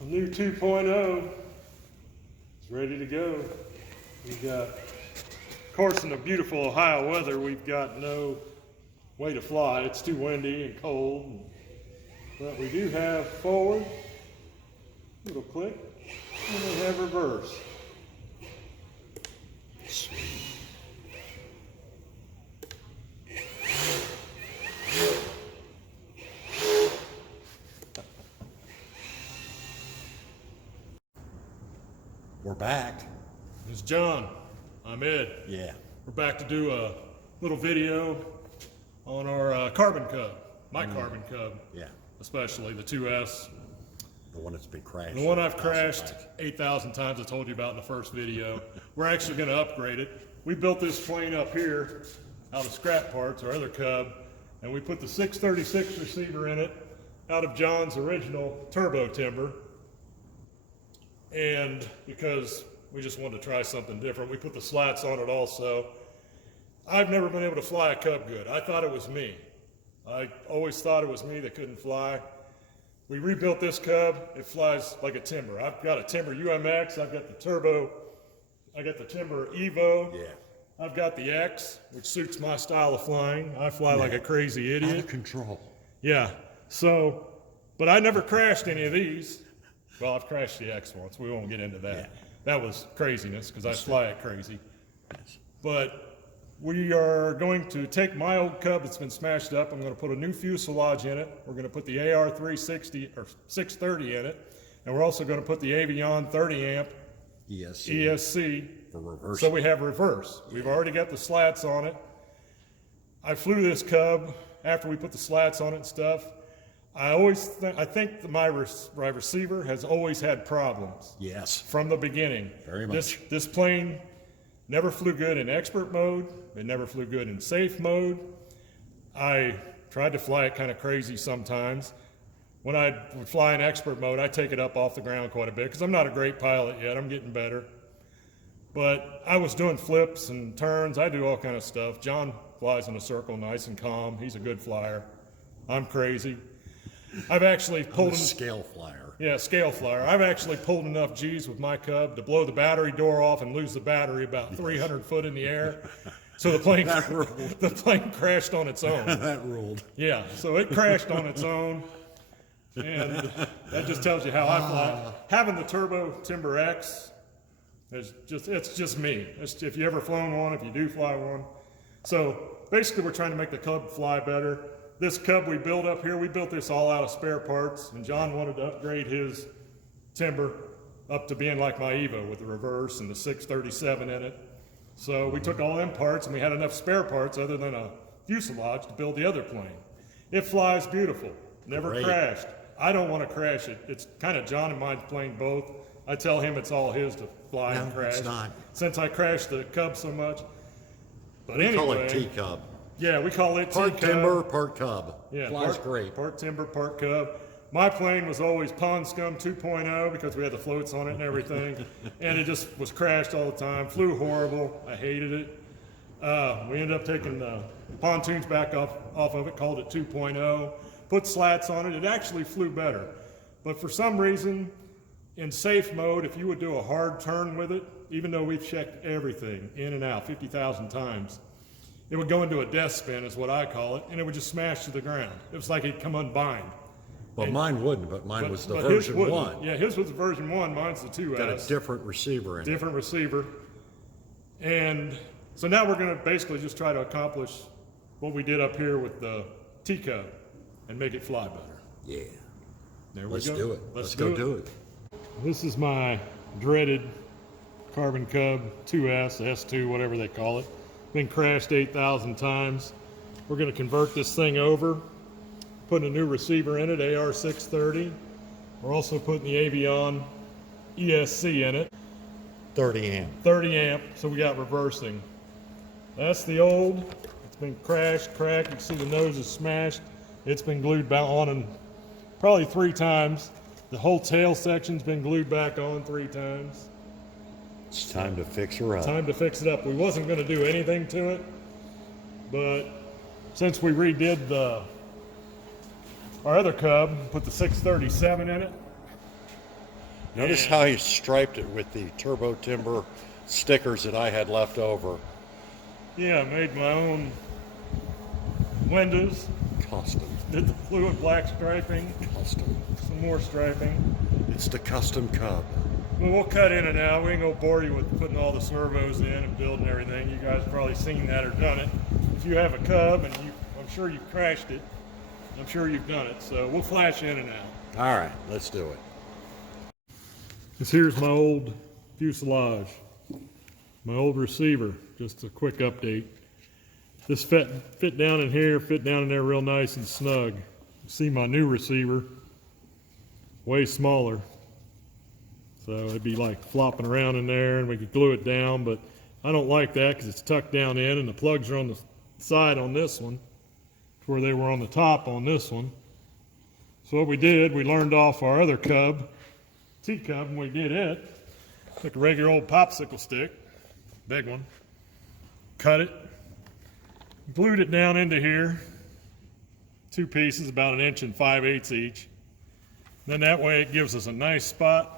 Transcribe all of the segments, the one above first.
A new 2.0 is ready to go. We've got, of course, in the beautiful Ohio weather, we've got no way to fly. It's too windy and cold. But we do have forward, little click, and we have reverse. We're back. It's John. I'm Ed. Yeah. We're back to do a little video on our Carbon Cub, my Carbon Cub. Yeah. Especially the 2S. The one that's been crashed. The one I've crashed 8,000 times I told you about in the first video. We're actually going to upgrade it. We built this plane up here out of scrap parts, our other Cub, and we put the 636 receiver in it out of John's original turbo timber. And because we just wanted to try something different, we put the slats on it also. I've never been able to fly a Cub good. I thought it was me. I always thought it was me that couldn't fly. We rebuilt this Cub. It flies like a timber. I've got a timber UMX. I've got the turbo. I got the timber Evo. Yeah. I've got the X, which suits my style of flying. I fly like a crazy idiot. Out of control. Yeah. So, but I never crashed any of these. Well, I've crashed the X once. We won't get into that. Yeah. That was craziness because I fly it crazy. Yes. But we are going to take my old Cub that's been smashed up. I'm going to put a new fuselage in it. We're going to put the AR 360 or 630 in it. And we're also going to put the Avion 30 amp ESC for reverse. So we have reverse. We've already got the slats on it. I flew this Cub after we put the slats on it and stuff. I think my receiver has always had problems. Yes. From the beginning. Very much. This plane never flew good in expert mode. It never flew good in safe mode. I tried to fly it kind of crazy sometimes. When I would fly in expert mode, I take it up off the ground quite a bit because I'm not a great pilot yet. I'm getting better. But I was doing flips and turns. I do all kind of stuff. John flies in a circle nice and calm. He's a good flyer. I'm crazy. I've actually pulled... a scale flyer. Yeah, scale flyer. I've actually pulled enough G's with my Cub to blow the battery door off and lose the battery about 300 foot in the air. So the plane crashed on its own. That ruled. Yeah, so it crashed on its own. And that just tells you how I fly. Having the Turbo Timber X, it's just me. If you ever flown one, if you do fly one. So basically we're trying to make the Cub fly better. This Cub we built up here, we built this all out of spare parts, and John wanted to upgrade his timber up to being like my Evo with the reverse and the 637 in it. So we took all them parts and we had enough spare parts other than a fuselage to build the other plane. It flies beautiful, never crashed. I don't want to crash it. It's kind of John and mine's plane both. I tell him it's all his to fly and crash. It's not. Since I crashed the Cub so much. But anyway. We call it T-Cub. Yeah, we call it Part timber, part Cub. Yeah, flies great. Part timber, part Cub. My plane was always Pond Scum 2.0 because we had the floats on it and everything. And it just was crashed all the time. Flew horrible. I hated it. We ended up taking the pontoons back off of it, called it 2.0. Put slats on it. It actually flew better. But for some reason, in safe mode, if you would do a hard turn with it, even though we've checked everything in and out 50,000 times, it would go into a death spin, is what I call it, and it would just smash to the ground. It was like it'd come unbind. Well, mine wouldn't, but mine was the version 1. Yeah, his was the version 1, mine's the 2S. Got a different receiver in it. Different receiver. And so now we're going to basically just try to accomplish what we did up here with the T-Cub and make it fly better. Yeah. There we go. Let's do it. Let's go do it. This is my dreaded Carbon Cub 2S, S2, whatever they call it. Been crashed 8,000 times. We're going to convert this thing over, putting a new receiver in it, AR 630. We're also putting the Avion ESC in it. 30 amp. 30 amp, so we got reversing. That's the old. It's been crashed, cracked. You can see the nose is smashed. It's been glued back on and probably 3 times. The whole tail section's been glued back on 3 times. It's time to fix her up. Time to fix it up. We wasn't going to do anything to it, but since we redid our other Cub, put the 637 in it, Notice how he striped it with the Turbo Timber stickers that I had left over. Yeah, I made my own windows. Custom. Did the blue and black striping. Custom. Some more striping. It's the Custom Cub. Well, we'll cut in and out. We ain't gonna bore you with putting all the servos in and building everything. You guys have probably seen that or done it. If you have a Cub, and I'm sure you've crashed it, I'm sure you've done it. So we'll flash in and out. All right, let's do it. Here's my old fuselage, my old receiver. Just a quick update. This fit down in here, fit down in there real nice and snug. You see my new receiver, way smaller. So it'd be like flopping around in there, and we could glue it down, but I don't like that because it's tucked down in, and the plugs are on the side on this one, where they were on the top on this one. So what we did, we learned off our other Cub, T-Cub, and we did it. Took a regular old popsicle stick, big one, cut it, glued it down into here, 2 pieces, about 1 5/8 inches each. Then that way it gives us a nice spot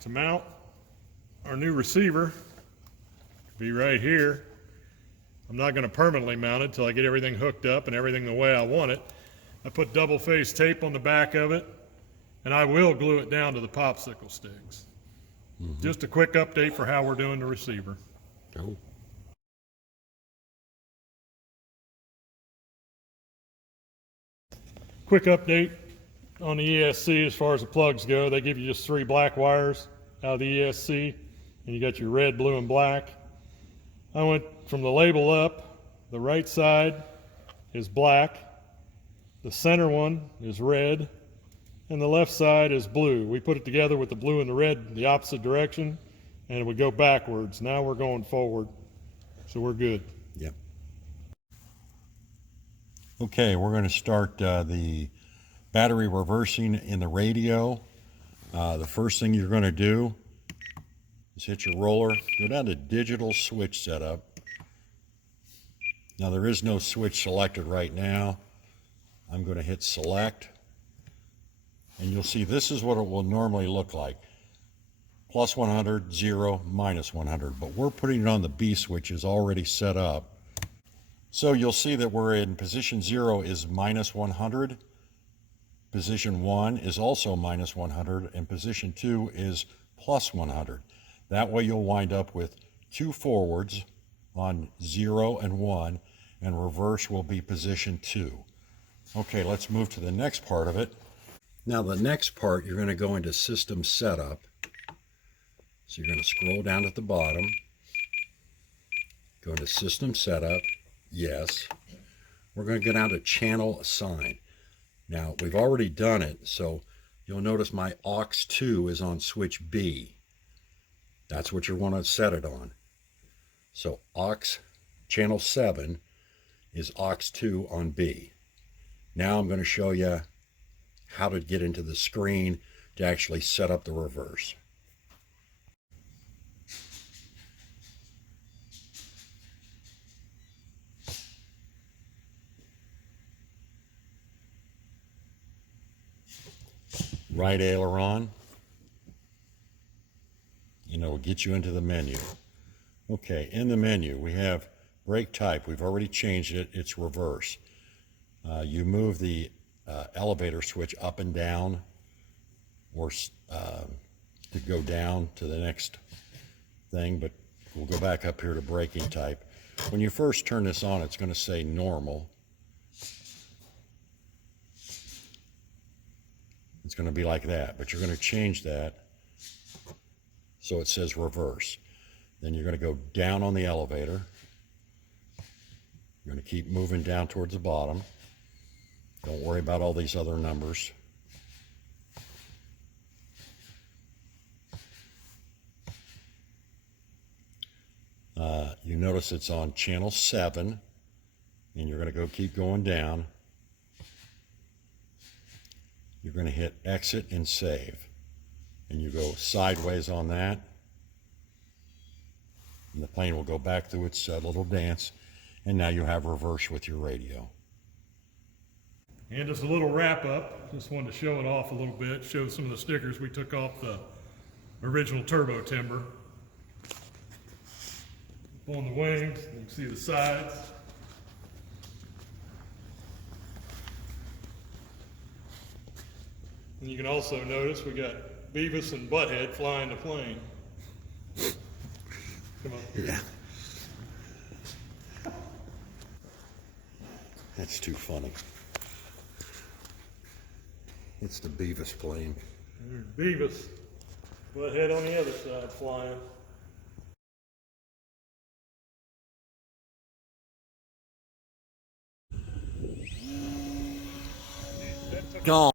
to mount our new receiver. Be right here. I'm not going to permanently mount it until I get everything hooked up and everything the way I want it. I put double-face tape on the back of it, and I will glue it down to the popsicle sticks. Just a quick update for how we're doing the receiver. Oh. Quick update on the ESC as far as the plugs go. They give you just 3 black wires out of the ESC, and you got your red, blue, and black. I went from the label up. The right side is black, the center one is red, and the left side is blue. We put it together with the blue and the red the opposite direction, and it would go backwards. Now we're going forward, so we're good. Yep. Okay, we're going to start the battery reversing in the radio. The first thing you're going to do is hit your roller, go down to digital switch setup. Now there is no switch selected right now. I'm going to hit select, and you'll see this is what it will normally look like. Plus 100, 0, minus 100, but we're putting it on the B switch is already set up. So you'll see that we're in position 0 is minus 100. Position 1 is also minus 100, and position 2 is plus 100. That way you'll wind up with 2 forwards on 0 and 1, and reverse will be position 2. Okay, let's move to the next part of it. Now the next part, you're going to go into system setup. So you're going to scroll down at the bottom, go into system setup, yes. We're going to go down to channel assign. Now we've already done it, so you'll notice my aux 2 is on switch B. That's what you want to set it on. So aux channel 7 is aux 2 on B. Now I'm going to show you how to get into the screen to actually set up the reverse. Right aileron, and it'll get you into the menu. Okay, in the menu we have brake type. We've already changed it. It's reverse. You move the elevator switch up and down, or to go down to the next thing, but we'll go back up here to braking type. When you first turn this on, it's going to say normal. It's going to be like that, but you're going to change that so it says reverse. Then you're going to go down on the elevator. You're going to keep moving down towards the bottom. Don't worry about all these other numbers. You notice it's on channel 7, and you're going to keep going down. You're going to hit exit and save, and you go sideways on that, and the plane will go back through its little dance, and now you have reverse with your radio. And just a little wrap up, just wanted to show it off a little bit, show some of the stickers we took off the original turbo timber. Up on the wings, you can see the sides. And you can also notice we got Beavis and Butthead flying the plane. Come on. Yeah. That's too funny. It's the Beavis plane. There's Beavis. Butthead on the other side flying. Gone.